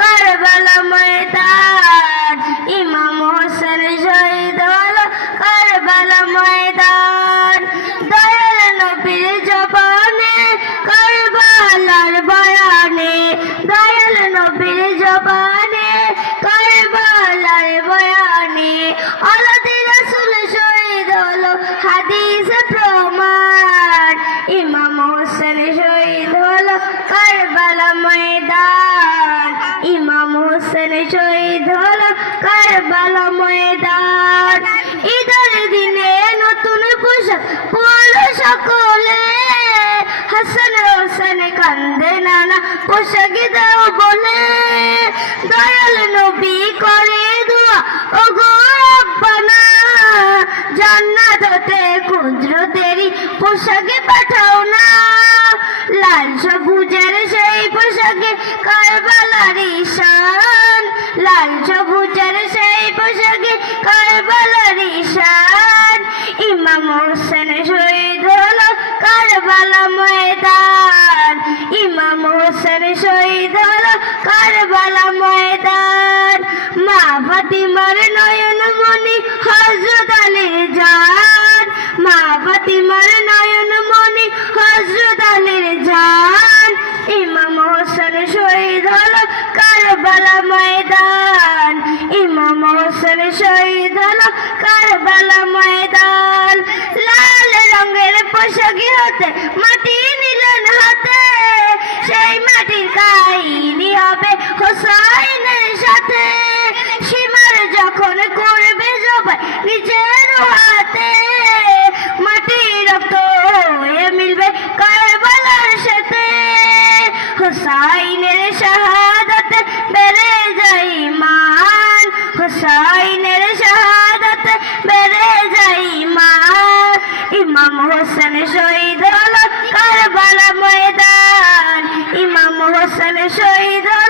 কারবালা ময়দান ইমাম হোসেন শহীদ হলো কারবালা ময়দান দয়াল নবীর জবানে কারবালার বয়ানে দয়াল নবীর জবানে কারবালার বয়ানে আলাদি রাসূল শহীদ হলো হাদিসে প্রমাণ ইমাম হোসেন শহীদ হলো কারবালা ময়দান ইমাম হোসেন শহীদ হলো কারবালা ময়দান ঈদের দিনে নতুন পোশাক পরলো সকলে হাসান হোসেন কান্দে নানা পোশাক দাও বলে দয়াল নবী করে দোয়া ওগো রব্বানা জান্নাত হতে কুদরতেরই পোশাকে পাঠাও না লাল সবুজের সেই পোশাকে কারবালারই শান লাল সবুজের সেই পোশাকে কারবালারই শান ইমাম হোসেন শহীদ হলো কারবালা ময়দান ইমাম হোসেন শহীদ হলো কারবালা ময়দান মা ফাতিমার নয়ন মনি হযরত আলীর জান মা ফাতিমার নয়ন মনি হযরত আলীর জান ইমাম হোসেন শহীদ হলো কারবালা ময়দান ইমাম হোসেন শহীদ হলো কারবালা ময়দান লাল রঙের পোশাকে হতে মাটি নিলেন হাতে সেই মাটির কাহিনী হবে হোসাইনের সাথে সীমার যখন করবে জবাই নিজের হাতে মাটির রক্ত হয়ে মিলবে কারবালার সাথে হোসাইনের শাহাদাতে বেড়ে যায় ঈমান হোসাইনের শাহাদাতে বেড়ে যায় ঈমান ইমাম হোসেন শহীদ হলো কারবালা ময়দান ইমাম হোসেন শহীদ হলো